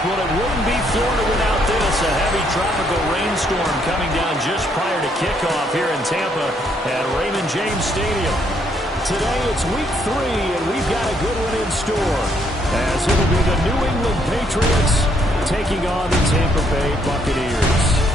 Well, it wouldn't be Florida without this. A heavy tropical rainstorm coming down just prior to kickoff here in Tampa at Raymond James Stadium. Today it's week 3, and we've got a good one in store, as it'll be the New England Patriots taking on the Tampa Bay Buccaneers.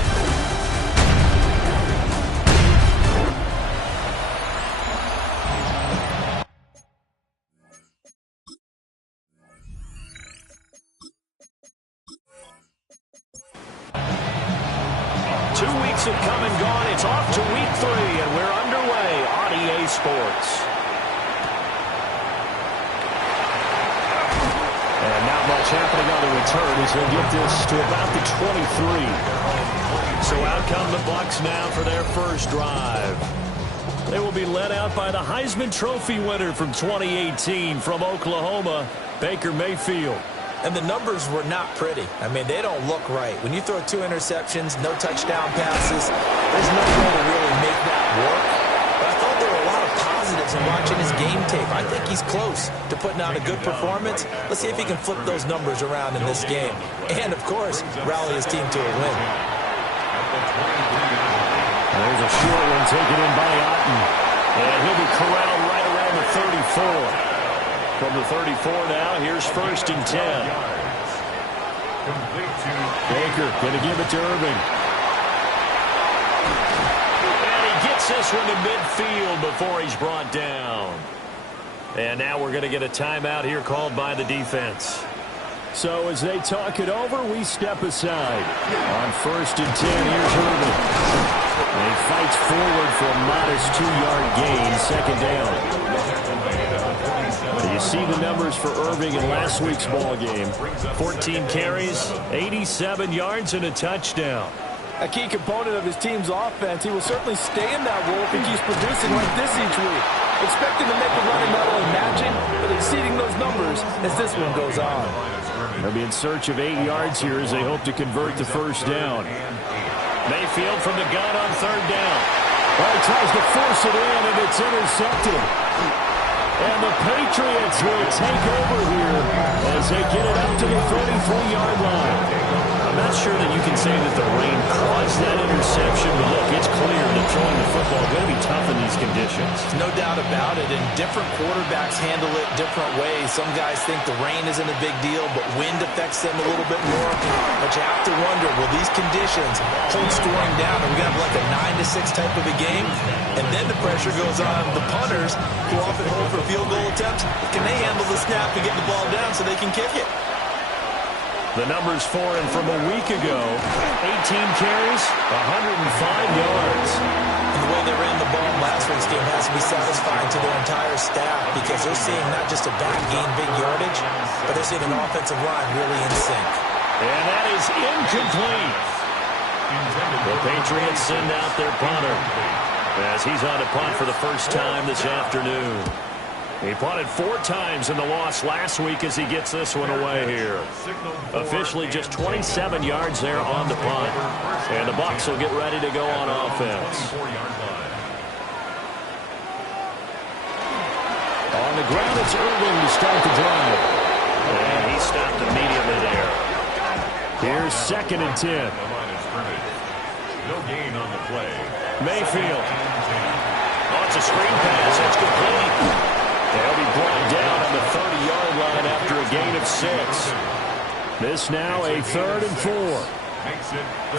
2 weeks have come and gone. It's off to week 3, and we're underway on EA Sports. And not much happening on the return as they get this to about the 23. So out come the Bucs now for their first drive. They will be led out by the Heisman Trophy winner from 2018 from Oklahoma, Baker Mayfield. And the numbers were not pretty. I mean, they don't look right. When you throw 2 interceptions, no touchdown passes, there's no way to really make that work. But I thought there were a lot of positives in watching his game tape. I think he's close to putting out a good performance. Let's see if he can flip those numbers around in this game. And, of course, rally his team to a win. There's a short one taken in by Otten. And he'll be corralled right around the 34. From the 34 now, here's 1st and 10. Baker going to give it to Irving. And he gets this one to midfield before he's brought down. And now we're going to get a timeout here called by the defense. So as they talk it over, we step aside. On 1st and 10, here's Irving. And he fights forward for a modest 2-yard gain, 2nd down. You see the numbers for Irving in last week's ball game. 14 carries, 87 yards, and a touchdown. A key component of his team's offense. He will certainly stay in that role if he keeps producing like this each week. Expect him to make the running not only matching, but exceeding those numbers as this one goes on. They'll be in search of 8 yards here as they hope to convert the 1st down. Mayfield from the gun on 3rd down. Well, he tries to force it in, and it's intercepted. And the Patriots will take over here as they get it up to the 43-yard line. I'm not sure that you can say that the rain caused that interception, but look, it's clear that throwing the football is going to be tough in these conditions. No doubt about it, and different quarterbacks handle it different ways. Some guys think the rain isn't a big deal, but wind affects them a little bit more. But you have to wonder, will these conditions hold scoring down? Are we going to have like a 9-6 type of a game? And then the pressure goes on the punters, who often hold for field goal attempts. Can they handle the snap and get the ball down so they can kick it? The numbers for him from a week ago, 18 carries, 105 yards. And the way they ran the ball in last week's game has to be satisfying to their entire staff because they're seeing not just a back gain big yardage, but they're seeing an offensive line really in sync. And that is incomplete. The Patriots send out their punter as he's on to punt for the first time this afternoon. He punted 4 times in the loss last week as he gets this one away here. Officially just 27 yards there on the punt. And the Bucs will get ready to go on offense. On the ground, it's Irving to start the drive. And he stopped immediately there. Here's 2nd and 10. No gain on the play. Mayfield. Oh, it's a screen pass. That's complete. They'll be brought down on the 30-yard line after a gain of 6. This now a 3rd and 4.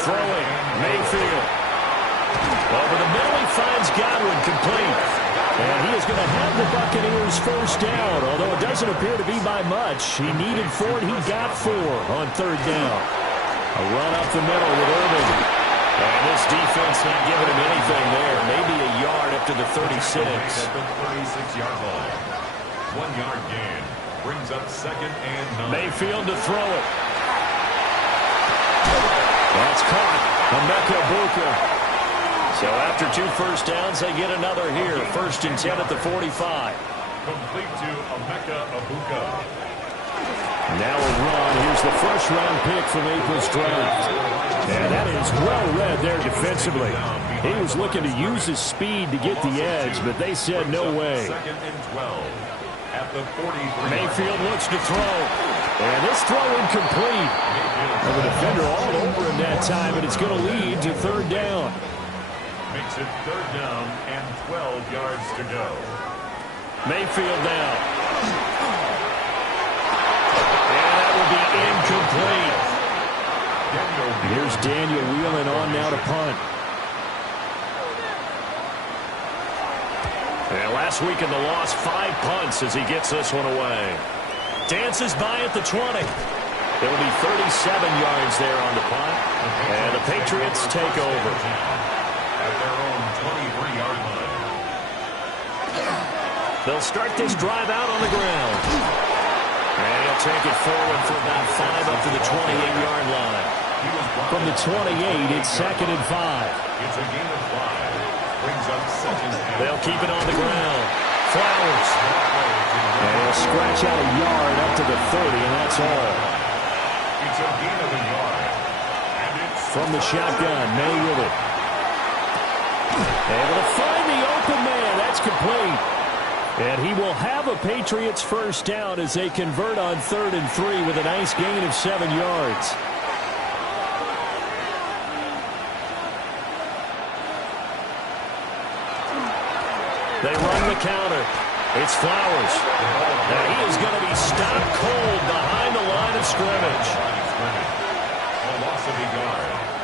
Throwing, Mayfield. Over the middle, he finds Godwin complete. And he is going to have the Buccaneers first down, although it doesn't appear to be by much. He needed 4, and he got 4 on 3rd down. A run up the middle with Irving. And this defense not giving him anything there. Maybe a yard up to the 36. At the 36-yard line. 1-yard gain. Brings up 2nd and 9. Mayfield to throw it. That's caught. Emeka Egbuka. So after 2 first downs, they get another here. 1st and 10 at the 45. Complete to Emeka Egbuka. Now a run. Here's the first-round pick from April's draft. And that is well read there defensively. He was looking to use his speed to get the edge, but they said no way. 2nd and 12 at the 43. Mayfield looks to throw. And this throw incomplete. And the defender all over him that time, and it's going to lead to third down. Makes it third down and 12 yards to go. Mayfield now. And that will be incomplete. Here's Daniel wheeling on now to punt. And last week in the loss, 5 punts as he gets this one away. Dances by at the 20. It'll be 37 yards there on the punt. And the Patriots take over. At their own 23-yard line. They'll start this drive out on the ground. And he'll take it forward for about 5 up to the 28-yard line. From the 28, it's 2nd and 5. It's a gain of 5. Brings up second. They'll keep it on the ground. Flowers. And he'll scratch out a yard up to the 30, and that's all. It's a gain of a yard. And it's from the shotgun, May with it. Able to find the open man. That's complete. And he will have a Patriots first down as they convert on 3rd and 3 with a nice gain of 7 yards. They run the counter. It's Flowers. Now he is going to be stopped cold behind the line of scrimmage.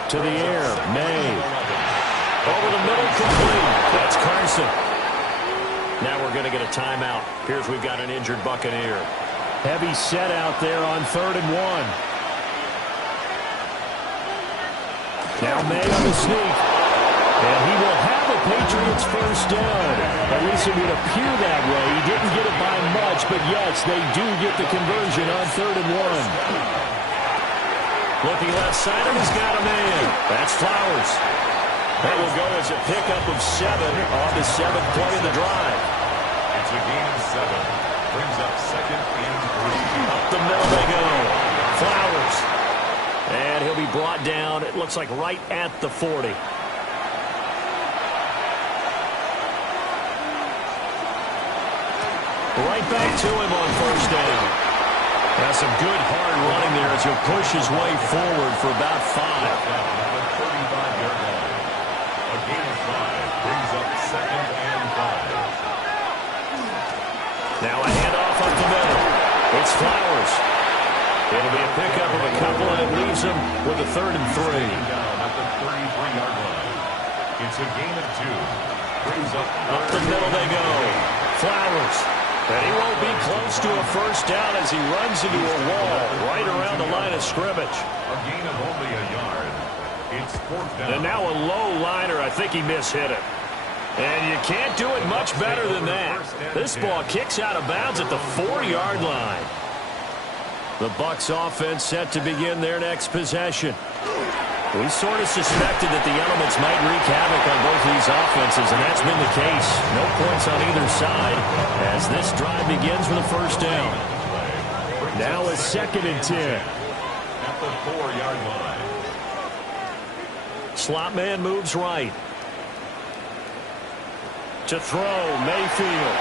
To the air, May. Over the middle, complete. That's Carson. Now we're going to get a timeout. Here's we've got an injured Buccaneer. Heavy set out there on 3rd and 1. Now May on the sneak. And he will have a Patriots first down. At least it would appear that way. He didn't get it by much, but yes, they do get the conversion on 3rd and 1. Looking left side, and he's got a man. That's Flowers. That will go as a pickup of 7 on the 7th play of the drive. It's a gain of 7. Brings up 2nd and 3. Up the middle they go. Flowers. And he'll be brought down, it looks like right at the 40. Right back to him on first down. That's some good hard running there as he'll push his way forward for about 5. A gain of 5 brings up 2nd and 5. Now a handoff up the middle. It's Flowers. It'll be a pickup of a couple, and it leaves him with a 3rd and 3. Down at the 33-yard line. It's a gain of 2. Brings up the middle they go. Flowers. And he won't be close to a first down as he runs into a wall right around the line of scrimmage. A gain of only a yard. It's 4th down. And now a low liner. I think he mishit it. And you can't do it much better than that. This ball kicks out of bounds at the 4-yard line. The Bucs offense set to begin their next possession. We sort of suspected that the elements might wreak havoc on both of these offenses, and that's been the case. No points on either side as this drive begins with a first down. Now a 2nd and 10. At the 4-yard line. Slot man moves right. To throw, Mayfield.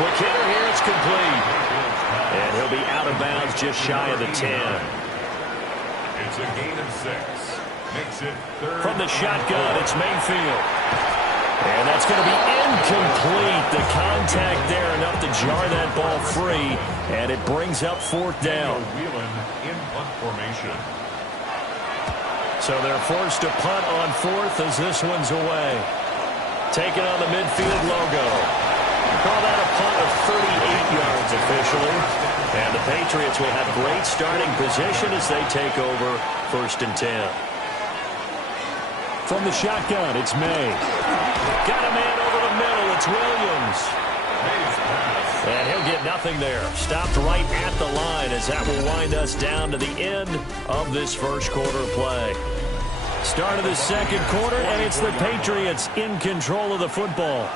Quick hitter here, it's complete. And he'll be out of bounds just shy of the 10. It's a gain of 6. Makes it 3rd. From the shotgun, it's Mayfield. And that's going to be incomplete. The contact there enough to jar that ball free. And it brings up 4th down. Wheeling in punt formation. So they're forced to punt on 4th as this one's away. Taking on the midfield logo. Call that a punt of 38 yards officially. And the Patriots will have great starting position as they take over 1st and 10. From the shotgun, it's May. Got a man over the middle. It's Williams. And he'll get nothing there. Stopped right at the line as that will wind us down to the end of this first quarter play. Start of the 2nd quarter, and it's the Patriots in control of the football.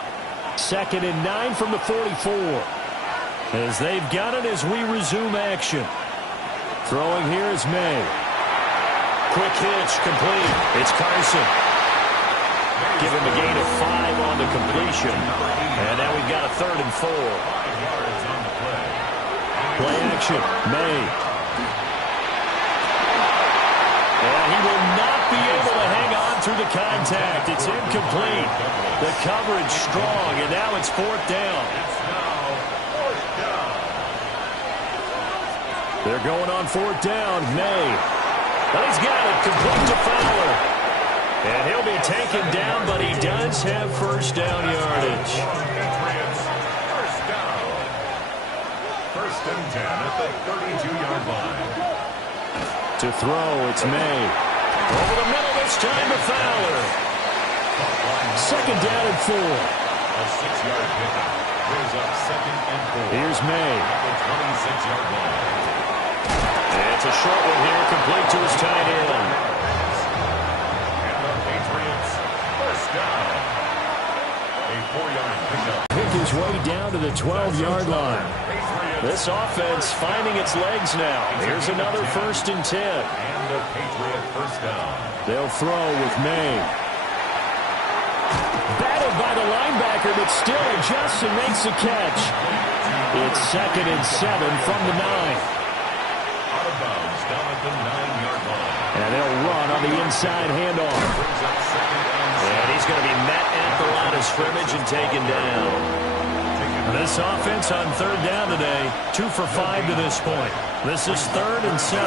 2nd and 9 from the 44. As they've got it as we resume action. Throwing here is May. Quick hitch, complete. It's Carson. Give him a gain of 5 on the completion. And now we've got a 3rd and 4. 5 yards on the play. And Play action. May. And he will not be able to hang on through the contact. It's incomplete. The coverage strong, and now it's fourth down. They're going on fourth down. May. But he's got it. Complete to Fowler. And he'll be taken down, but he does have first down yardage. First and 10 at the 32-yard line. To throw, it's May. Over the middle this time to Fowler. Second down and 4. A 6-yard pickup brings up second and 4. Here's May. At the 26-yard line. It's a short one here, complete to his tight end. And the Patriots, first down. A 4-yard pickup. Pick his way down to the 12-yard line. This offense finding its legs now. Here's another first and 10. And the Patriot first down. They'll throw with May. Battled by the linebacker, but still adjusts and makes a catch. It's second and 7 from the 9. Out of bounds down at the 9-yard line. And they'll run on the inside handoff. Brings up second and 7. And he's going to be met at the line of scrimmage and taken down. This offense on third down today, 2 for 5 to this point. This is third and 7.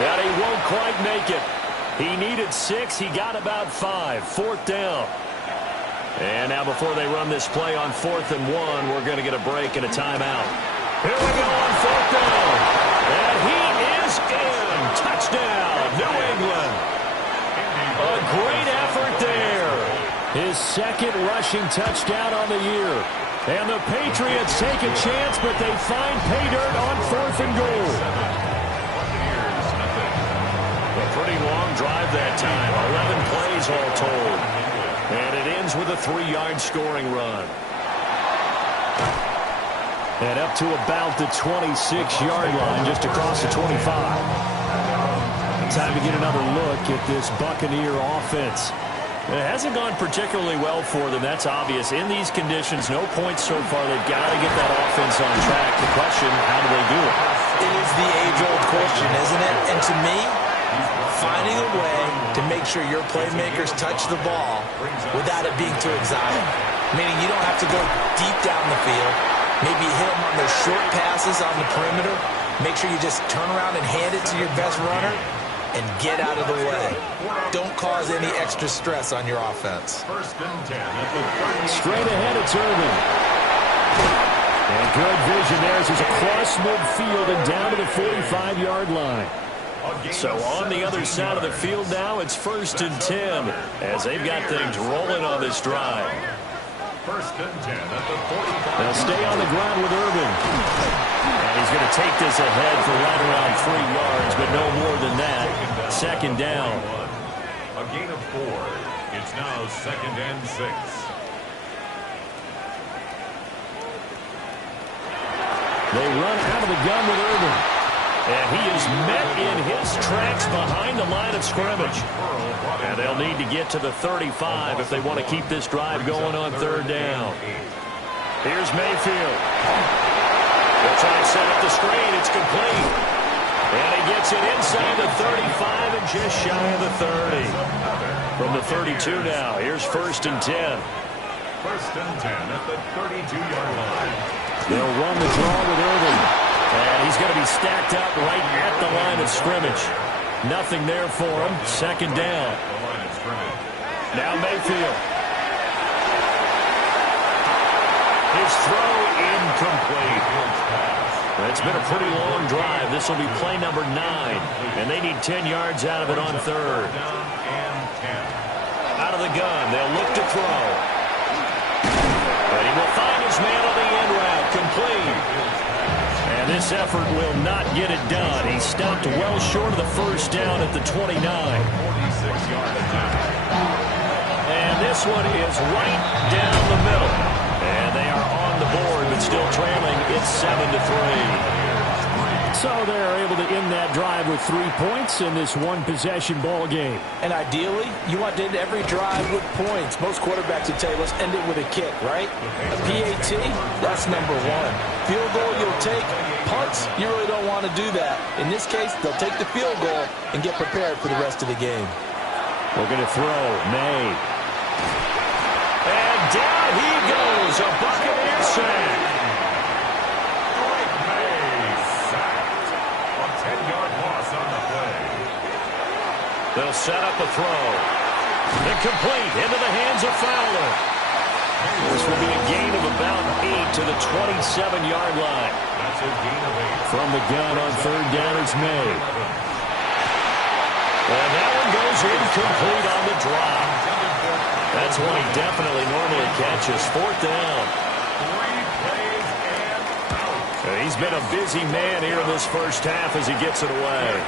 And he won't quite make it. He needed 6. He got about 5. Fourth down. And now before they run this play on fourth and 1, we're going to get a break and a timeout. Here we go on fourth down. And he is in. Touchdown, New England. A great effort there. His second rushing touchdown on the year. And the Patriots take a chance, but they find pay dirt on fourth and goal. A pretty long drive that time. 11 plays all told. And it ends with a 3-yard scoring run. And up to about the 26-yard line, just across the 25. Time to get another look at this Buccaneer offense. It hasn't gone particularly well for them, that's obvious. In these conditions, no points so far. They've got to get that offense on track. The question, how do they do it? It is the age-old question, isn't it? And to me, finding a way to make sure your playmakers touch the ball without it being too exotic. Meaning you don't have to go deep down the field. Maybe hit them on those short passes on the perimeter. Make sure you just turn around and hand it to your best runner and get out of the way. Don't cause any extra stress on your offense. First and 10. Straight ahead, it's Irvin. And good vision there as he's across midfield and down to the 45-yard line. So on the other side of the field now, it's first and 10 as they've got things rolling on this drive. First and 10 at the 45. They'll stay on the ground with Irvin. And he's going to take this ahead for right around 3 yards, but no more than that. Second down. A gain of 4. It's now second and 6. They run out of the gun with Irvin. And he is met in his tracks behind the line of scrimmage. And they'll need to get to the 35 if they want to keep this drive going on third down. Here's Mayfield. They'll try to set up the screen. It's complete. And he gets it inside the 35 and just shy of the 30. From the 32 now, here's first and 10. First and 10 at the 32-yard line. They'll run the draw with Irvin. And he's going to be stacked up right at the line of scrimmage. Nothing there for him. Second down. Now Mayfield. His throw incomplete. It's been a pretty long drive. This will be play number 9. And they need 10 yards out of it on third. Out of the gun. They'll look to throw. And he will find his man on the end route. Complete. And this effort will not get it done. He stopped well short of the first down at the 29. And this one is right down the middle. And they are on the board, but still trailing. It's 7-3. So they're able to end that drive with 3 points in this one-possession ball game. And ideally, you want to end every drive with points. Most quarterbacks would tell you, let's end it with a kick, right? A PAT, that's number one. Field goal you'll take. Punts, you really don't want to do that. In this case, they'll take the field goal and get prepared for the rest of the game. Looking to throw, May. And down he goes, a Buccaneer sack. They'll set up a throw. Incomplete into the hands of Fowler. This will be a gain of about 8 to the 27-yard line. That's a gain of 8. From the gun on third down, it's May. And that one goes incomplete on the drop. That's one he definitely normally catches. Fourth down. 3 plays and out. He's been a busy man here in this first half as he gets it away.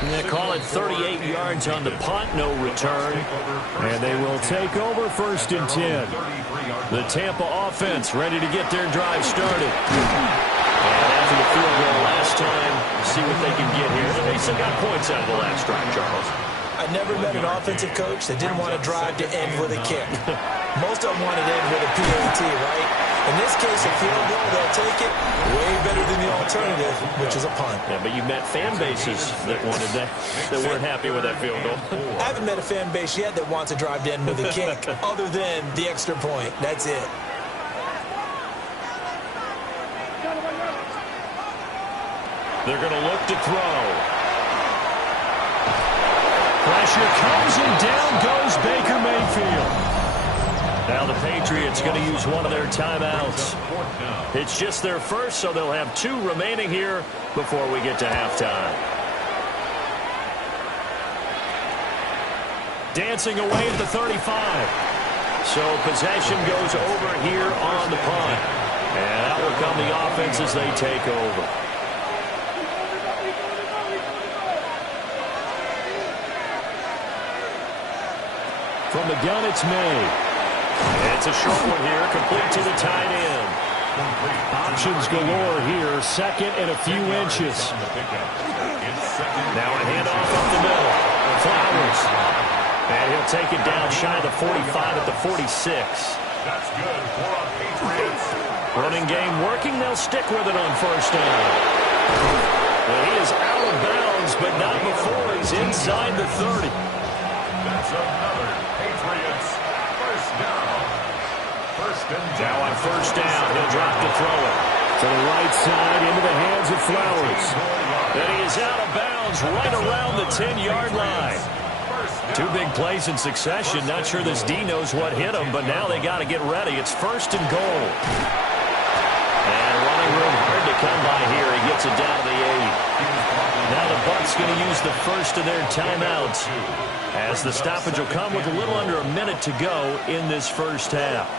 And they call it 38 yards on the punt, no return. And they will take over 1st and 10. The Tampa offense ready to get their drive started. And after the field goal last time, see what they can get here. They still got points out of the last drive, Charles. I never met an offensive coach that didn't want to drive to end with a kick. Most of them want to end with a PAT, right? In this case, a field goal, they'll take it way better than the alternative, which is a punt. Yeah, but you met fan bases that wanted that weren't happy with that field goal. I haven't met a fan base yet that wants to drive to end with a kick, other than the extra point. That's it. They're going to look to throw. Pressure comes and down goes Baker Mayfield. Now the Patriots going to use one of their timeouts. It's just their first, so they'll have 2 remaining here before we get to halftime. Dancing away at the 35. So possession goes over here on the punt. And out will come the offense as they take over. From the gun, it's May. It's a short one here, complete to the tight end. Options galore here, second and a few inches. Now a handoff up the middle. Flowers. And he'll take it down shy of the 45 at the 46. That's good for a Patriots. Running game working, they'll stick with it on first down. Well, he is out of bounds, but not before he's inside the 30. That's another Patriots first down. Now on first down, he'll drop to throw it. To the right side, into the hands of Flowers. And he is out of bounds right around the 10-yard line. 2 big plays in succession. Not sure this D knows what hit him, but now they got to get ready. It's 1st and goal. And running room hard to come by here. He gets it down to the 8. Now the Bucs going to use the first of their timeouts, as the stoppage will come with a little under a minute to go in this first half.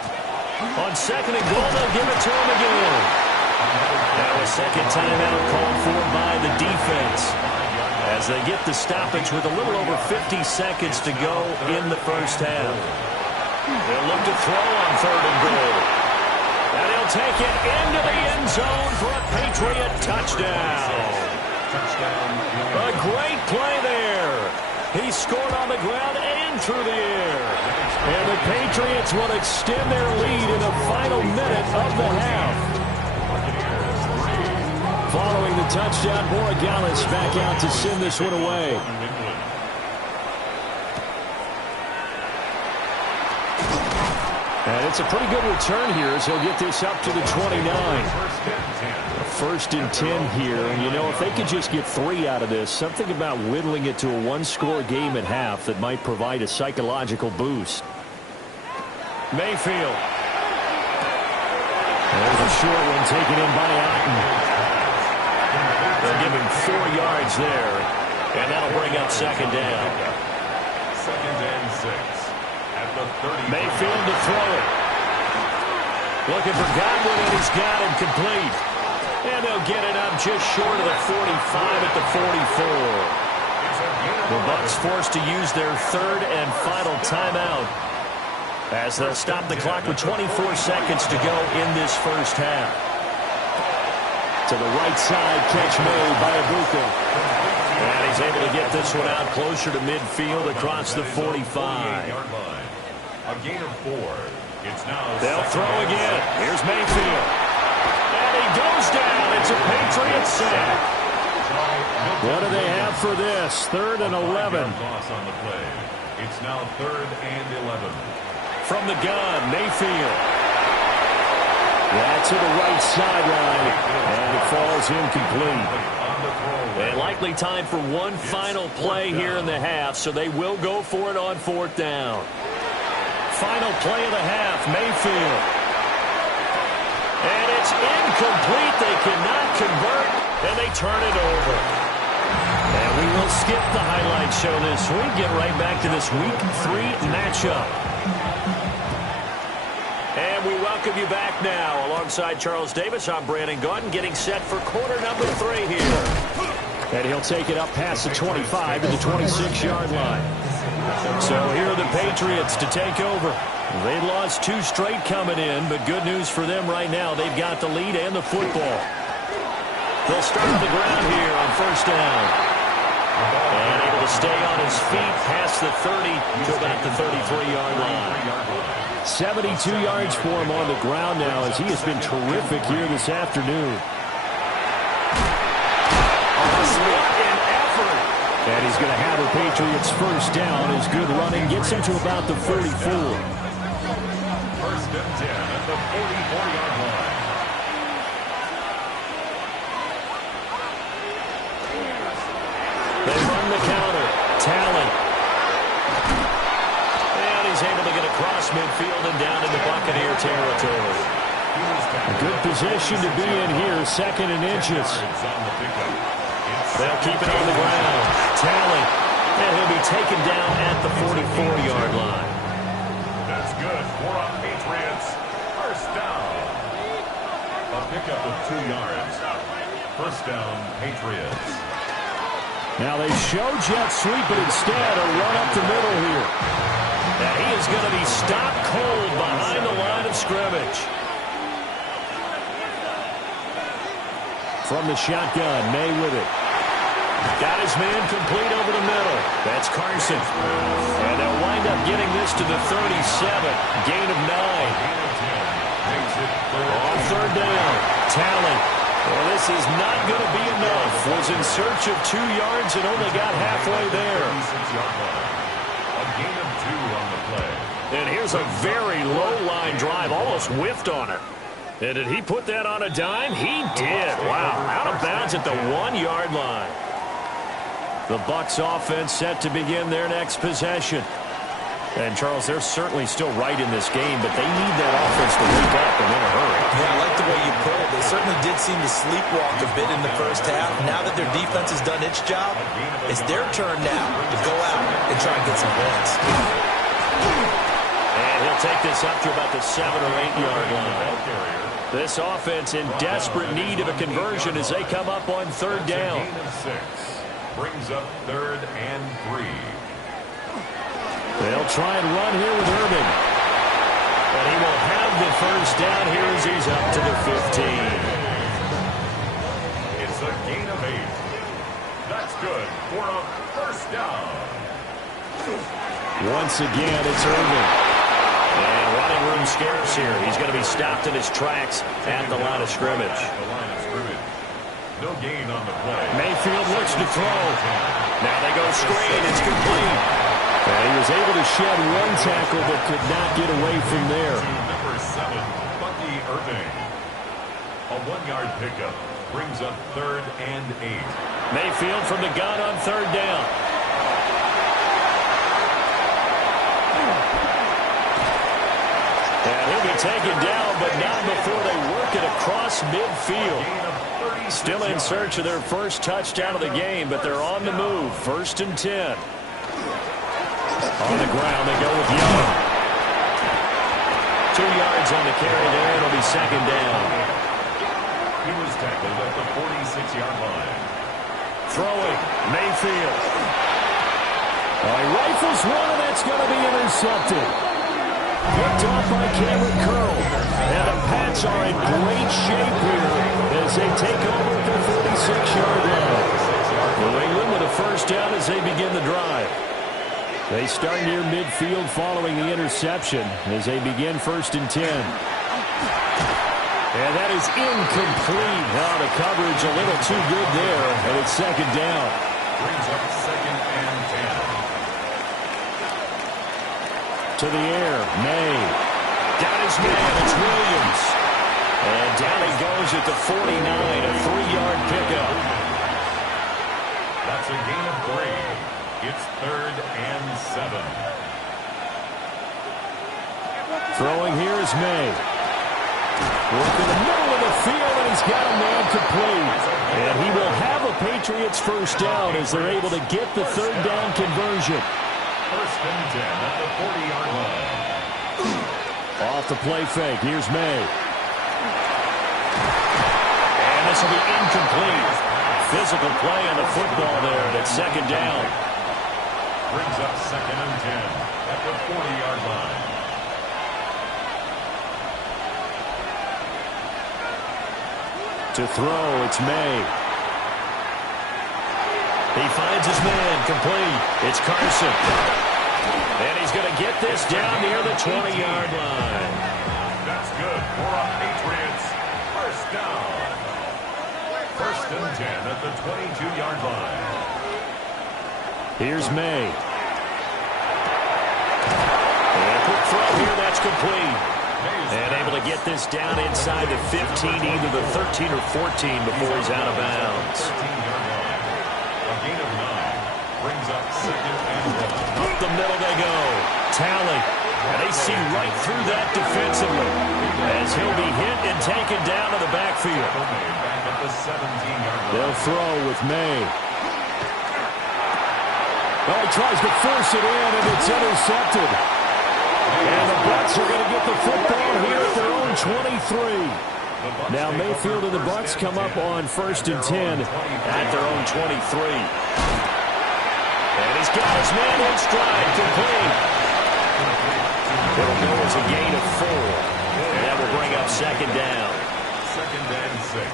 On 2nd and goal, they'll give it to him again. Now a second timeout called for by the defense, as they get the stoppage with a little over 50 seconds to go in the first half. They'll look to throw on 3rd and goal. And he'll take it into the end zone for a Patriot touchdown. A great play there. He scored on the ground and through the air. And the Patriots will extend their lead in the final minute of the half. Following the touchdown, Borregales back out to send this one away. And it's a pretty good return here as he'll get this up to the 29. 1st and 10 here. And, you know, if they could just get 3 out of this, something about whittling it to a 1-score game at half that might provide a psychological boost. Mayfield. There's a short one taken in by Otten. They'll give him 4 yards there, and that'll bring up 2nd down. 2nd and 6 at the 30. Mayfield to throw it. Looking for Godwin, and he's got him complete. And they'll get it up just short of the 45 at the 44. The Bucs forced to use their 3rd and final timeout, as they'll stop the clock with 24 seconds to go in this first half. To the right side, catch made by Ibuka. And he's able to get this one out closer to midfield across the 45. A gain of 4. It's now they'll throw again. Here's Mayfield. And he goes down. It's a Patriots sack. What do they have for this? 3rd and 11. Loss on the play. It's now 3rd and 11. From the gun, Mayfield. That's to the right sideline. And it falls incomplete. And likely time for one final play here in the half, so they will go for it on 4th down. Final play of the half, Mayfield. And it's incomplete. They cannot convert, and they turn it over. And we will skip the highlight show this week. Get right back to this Week 3 matchup. And we welcome you back now. Alongside Charles Davis, I'm Brandon Gaudin, getting set for quarter number 3 here. And he'll take it up past the 25 to the 26-yard line. So here are the Patriots to take over. They lost 2 straight coming in, but good news for them right now. They've got the lead and the football. They'll start on the ground here on 1st down. And able to stay on his feet past the 30 to about the 33-yard line. 72 yards for him on the ground now as he has been terrific here this afternoon. And he's going to have a Patriots 1st down. His good running gets him to about the 44. 1st and 10 at the 44-yard line. They run the counter. Talent. And he's able to get across midfield and down into Buccaneer territory. A good position to be in here. 2nd and inches. They'll keep it on the ground. Talent. And he'll be taken down at the 44-yard line. That's good for our Patriots. 1st down. A pickup of 2 yards. 1st down, Patriots. Now they show jet sweep, but instead a run up the middle here. And he is going to be stopped cold behind the line of scrimmage. From the shotgun, May with it. Got his man complete over the middle. That's Carson. And they'll wind up getting this to the 37. Gain of 9. On 3rd down. Talent. Well, this is not going to be enough. Was in search of 2 yards and only got halfway there. A gain of 2 on the play. And here's a very low-line drive. Almost whiffed on it. And did he put that on a dime? He did. Wow. Out of bounds at the 1-yard line. The Bucs offense set to begin their next possession. And, Charles, they're certainly still right in this game, but they need that offense to wake up and in a hurry. Yeah, I like the way you put it. They certainly did seem to sleepwalk a bit in the 1st half. Now that their defense has done its job, it's their turn now to go out and try and get some points. And he'll take this up to about the 7- or 8-yard line. This offense in desperate need of a conversion as they come up on 3rd down. Brings up 3rd and 3. They'll try and run here with Irvin. And he will have the 1st down here as he's up to the 15. It's a gain of 8. That's good for a 1st down. Once again, it's Irvin. And running room scarce here. He's going to be stopped in his tracks at the line of scrimmage. No gain on the play. Mayfield looks to throw. Now they go screen. It's complete. And he was able to shed 1 tackle but could not get away from there. Number 7, Bucky Irving. A 1-yard pickup brings up 3rd and 8. Mayfield from the gun on 3rd down. And he'll be taken down, but not before they work it across midfield. Still in search of their 1st touchdown of the game, but they're on the move. 1st and 10. On the ground, they go with Young. 2 yards on the carry there. It'll be 2nd down. He was tackled at the 46-yard line. Throwing, Mayfield. He rifles one, and that's going to be intercepted. Picked off by Cameron Curl. And the Pats are in great shape here as as they take over at the 46-yard line. New England with a first down as they begin the drive. They start near midfield following the interception as they begin 1st and 10. And that is incomplete. Now the coverage a little too good there, and it's 2nd down. Brings up 2nd and 10. To the air, May. Got his man, it's Williams. And down he goes at the 49, a 3-yard pickup. That's a gain of 3. It's 3rd and 7. Throwing here is May. Work in the middle of the field, and he's got a man complete. And he will have a Patriots first down as they're able to get the 3rd down conversion. 1st and 10 at the 40-yard line. Off the play fake, here's May. And this will be incomplete. Physical play on the football there, and it's 2nd down. Brings up 2nd and 10 at the 40-yard line. To throw, it's May. He finds his man, complete. It's Carson. And he's going to get this down near the 20-yard line. That's good for a Patriots. First down. 1st and 10 at the 22-yard line. Here's May. And a quick throw here, that's complete. And able to get this down inside the 15, either the 13 or 14 before he's out of bounds. 13-yard line. A gain of 9. Brings up 2nd and 1. Up the middle they go. Talley. And they see right through that defensively as he'll be hit and taken down to the backfield. Back at the 17-yard line. They'll throw with May. Oh, he tries to force it in, and it's intercepted. And the Bucs are going to get the football here at their own 23. Now Mayfield and the Bucs come up on 1st and 10 at their own 23. And he's got his man in stride, complete. It'll go as a gain of 4. And that will bring up 2nd down. 2nd and 6.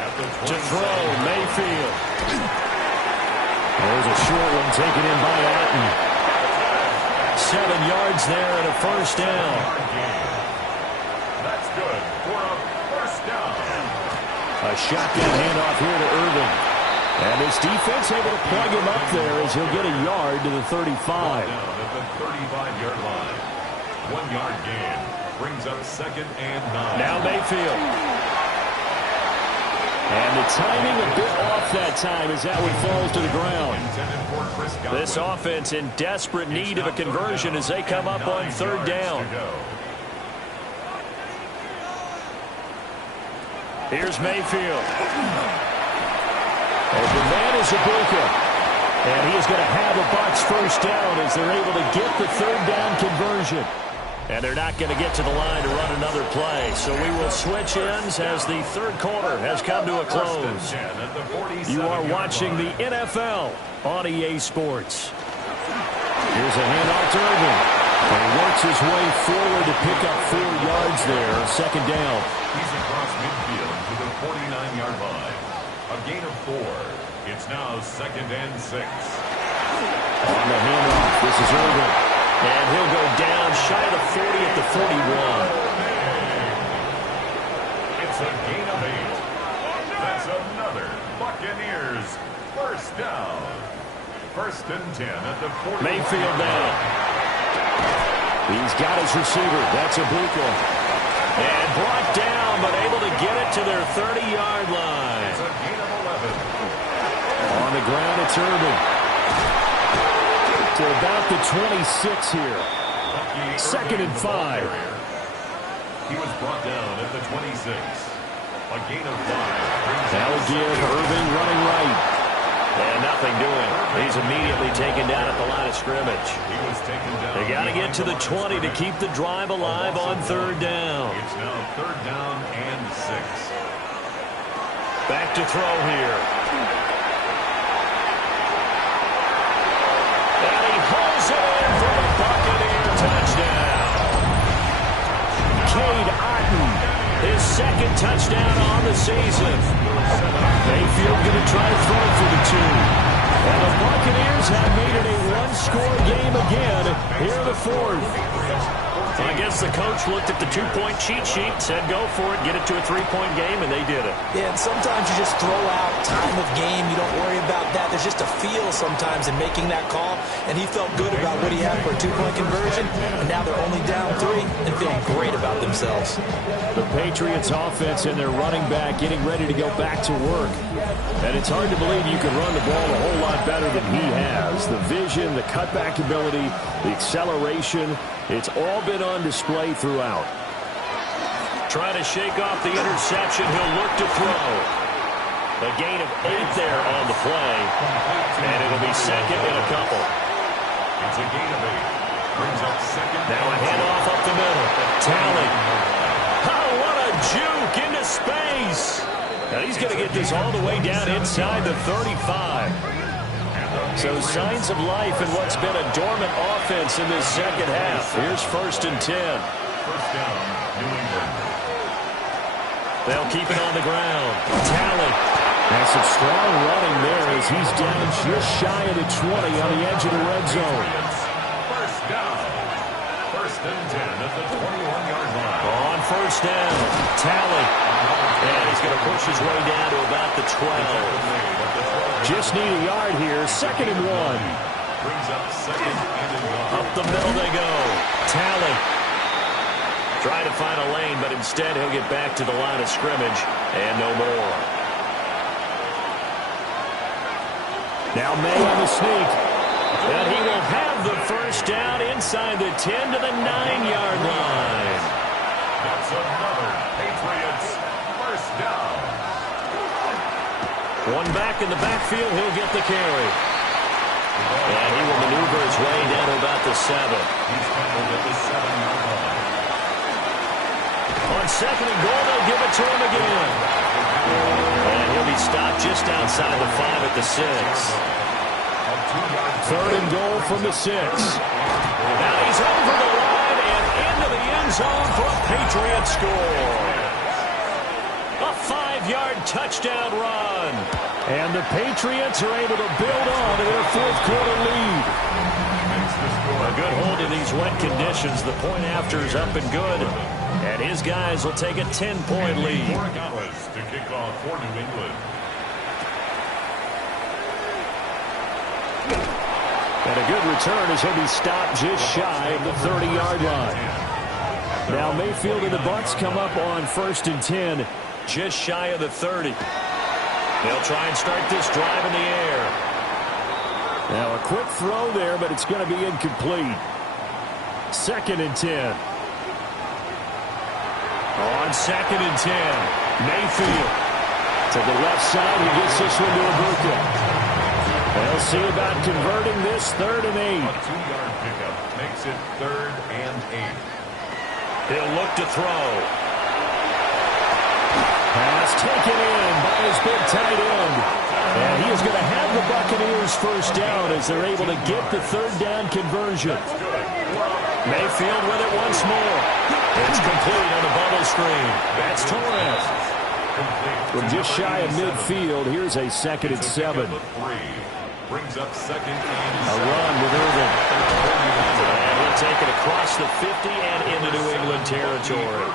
At the To throw, Mayfield. There's a short one taken in by Atten. 7 yards there and a first down. That's good for a first down. A shotgun handoff here to Irvin. And his defense able to plug him up there as he'll get a yard to the 35. Down at the 35-yard line. 1-yard gain. Brings up 2nd and 9. Now Mayfield. And the timing a bit off that time as that one falls to the ground. This offense in desperate need of a conversion as they come up on 3rd down. Here's Mayfield. Open man is Ibuka. And he is going to have a Bucs first down as they're able to get the 3rd down conversion. And they're not going to get to the line to run another play. So we will switch ends as the 3rd quarter has come to a close. You are watching the NFL on EA Sports. Here's a handoff to Irvin. And he works his way forward to pick up 4 yards there. 2nd down. He's across midfield to the 49-yard line. A gain of 4. It's now 2nd and 6. On the handoff, this is Irvin. And he'll go down shy of the 40 at the 41. It's a gain of 8. That's another Buccaneers first down. 1st and 10 at the 40. Mayfield down. He's got his receiver. That's Ibuka. And brought down, but able to get it to their 30-yard line. It's a gain of 11. On the ground, it's Irvin. To about the 26 here. 2nd and 5. He was brought down at the 26. A gain of 5. That'll give Irvin running right. And nothing doing. He's immediately taken down at the line of scrimmage. He was taken down. They got to get to the 20 to keep the drive alive on 3rd down. It's now 3rd down and 6. Back to throw here. And he holds it in for the Buccaneer touchdown. Cade Otton His second touchdown on the season. Mayfield going to try to throw for the 2. And the Buccaneers have made it a one-score game again here in the 4th. I guess the coach looked at the 2-point cheat sheet, said go for it, get it to a 3-point game, and they did it. Yeah, and sometimes you just throw out time of game. You don't worry about that. There's just a feel sometimes in making that call, and he felt good about what he had for a 2-point conversion, and now they're only down 3 and feeling great about themselves. The Patriots offense and their running back getting ready to go back to work. And it's hard to believe you can run the ball a whole lot better than he has. The vision, the cutback ability, the acceleration, it's all been on display throughout. Trying to shake off the interception. He'll look to throw. A gain of 8 there on the play. And it'll be second and a couple. It's a gain of 8. Brings up second. Now a handoff up the middle. Tally. Oh, what a juke into space. Now he's going to get this all the way down inside the 35. So signs of life in what's been a dormant offense in this second half. Here's 1st and 10. First down, New England. They'll keep it on the ground. Tally. And some strong running there as he's down just shy of the 20 on the edge of the red zone. First down. First and 10 at the 21-yard line. On first down, Tally. And he's going to push his way down to about the 12. Just need a yard here. 2nd and 1. Brings up second and 1. Up the middle they go. Tally. Trying to find a lane, but instead he'll get back to the line of scrimmage and no more. Now May on the sneak. And he will have the first down inside the 10 to the 9-yard line. That's another Patriots first down. One back in the backfield, he'll get the carry. And he will maneuver his way down to about the 7. He's tackled at the 7-yard line. On 2nd and goal, they'll give it to him again. And he'll be stopped just outside the 5 at the 6. 3rd and goal from the 6. Now he's over the line and into the end zone for a Patriot score. A 5-yard touchdown run. And the Patriots are able to build on to their 4th quarter lead. A good hold in these wet conditions. The point after is up and good. And his guys will take a 10-point lead. To kick off for New England. And a good return as he'll be stopped just shy of the 30-yard line. Now Mayfield and the Bucs come up on 1st and 10, just shy of the 30. They'll try and start this drive in the air. Now a quick throw there, but it's going to be incomplete. 2nd and 10. On 2nd and 10, Mayfield to the left side. He gets this one to Ibuka. They'll see about converting this 3rd and 8. A 2-yard pickup makes it 3rd and 8. He'll look to throw. Pass taken in by his big tight end. And he is going to have the Buccaneers first down as they're able to get the 3rd down conversion. Mayfield with it once more. It's complete on the bubble screen. That's Torres. From just shy of midfield, here's a 2nd and 7. Brings up 2nd and 7. A run with Irvin. And he'll take it across the 50 and into New England territory.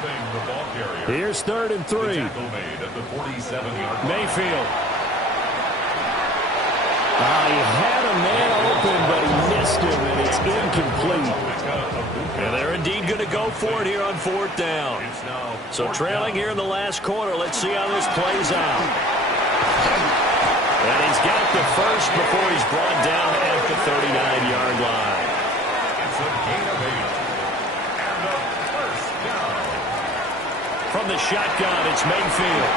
Here's 3rd and 3. Mayfield. He had a man open, but he missed him, and it's incomplete. And they're indeed going to go for it here on 4th down. So trailing here in the last quarter, let's see how this plays out. And he's got the first before he's brought down at the 39-yard line. It's a gain of 8. And a first down. From the shotgun, it's Mayfield.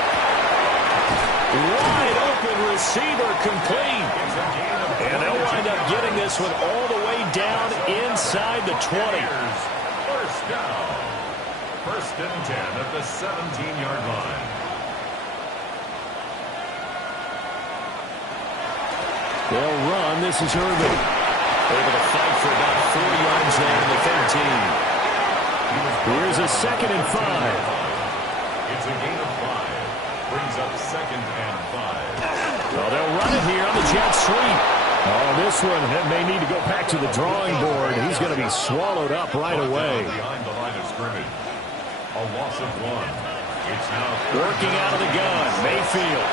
Wide open receiver complete. And they'll wind up getting this one all the way down inside the 20. First down. 1st and 10 at the 17-yard line. They'll run. This is Irvin. Able to fight for about 4 yards there in the 13. Here's a 2nd and 5. It's a gain of 5. Brings up 2nd and 5. Oh, they'll run it here on the jet sweep. Oh, this one may need to go back to the drawing board. He's going to be swallowed up right away. Behind the line of scrimmage. A loss of 1. It's now working out of the gun. Mayfield.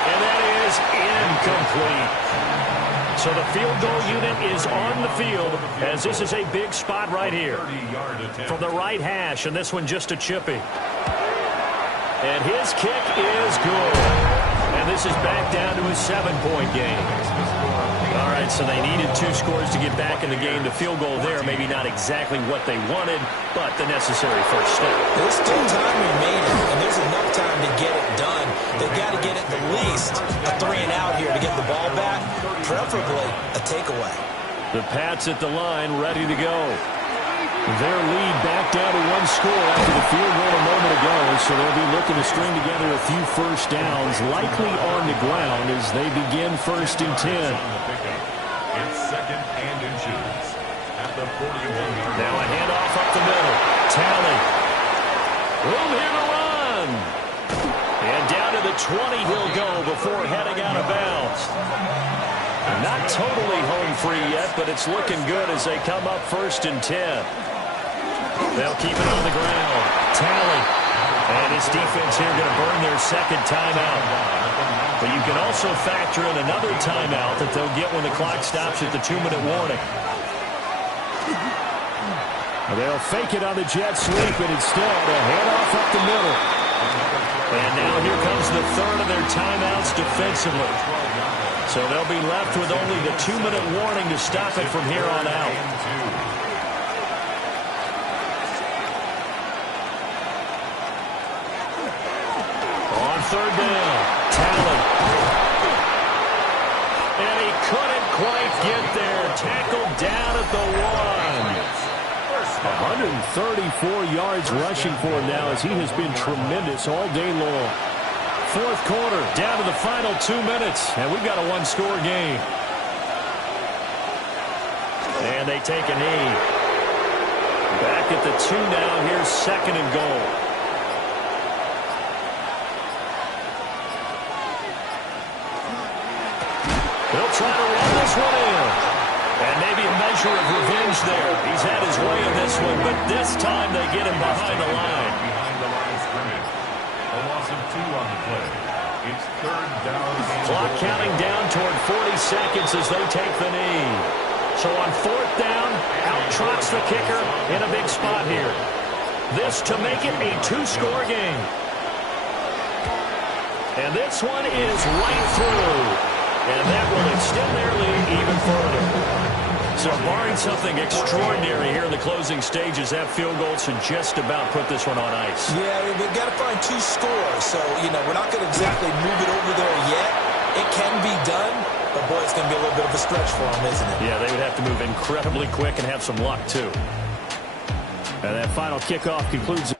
And that is incomplete. So the field goal unit is on the field as this is a big spot right here. From the right hash, and this one just a chippy. And his kick is good. And this is back down to a 7-point game. All right, so they needed 2 scores to get back in the game. The field goal there, maybe not exactly what they wanted, but the necessary first step. There's still time remaining, and there's enough time to get it done. They've got to get at the least a 3-and-out here to get the ball back, preferably a takeaway. The Pats at the line, ready to go. Their lead back down to 1 score after the field goal a moment ago, so they'll be looking to string together a few first downs, likely on the ground as they begin 1st and 10. It's 2nd and inches at the 41-yard line. Now a handoff up the middle. Talley. Room here to run. And down to the 20 he'll go before heading out of bounds. Not totally home free yet, but it's looking good as they come up 1st and 10. They'll keep it on the ground. Talley. And his defense here going to burn their 2nd timeout. But you can also factor in another timeout that they'll get when the clock stops at the 2-minute warning. They'll fake it on the jet sweep, and instead a handoff up the middle. And now here comes the 3rd of their timeouts defensively. So they'll be left with only the 2-minute warning to stop it from here on out. On 3rd down, Talley. And he couldn't quite get there. Tackled down at the 1. 134 yards rushing for him now as he has been tremendous all day long. 4th quarter, down to the final 2 minutes, and we've got a 1-score game. And they take a knee. Back at the 2 now, here's 2nd and goal. They'll try to run this one in. And maybe a measure of revenge there. He's had his way in this one, but this time they get him behind the line. Behind the line of scrimmage. A loss of 2 on the play. It's 3rd down. Clock counting down toward 40 seconds as they take the knee. So on 4th down, out trots the kicker in a big spot here. This to make it a 2-score game. And this one is right through. And that will extend their lead even further. So barring something extraordinary here in the closing stages, that field goal should just about put this one on ice. Yeah, we've got to find 2 scores. So, we're not going to exactly move it over there yet. It can be done, but, boy, it's going to be a little bit of a stretch for them, isn't it? Yeah, they would have to move incredibly quick and have some luck, too. And that final kickoff concludes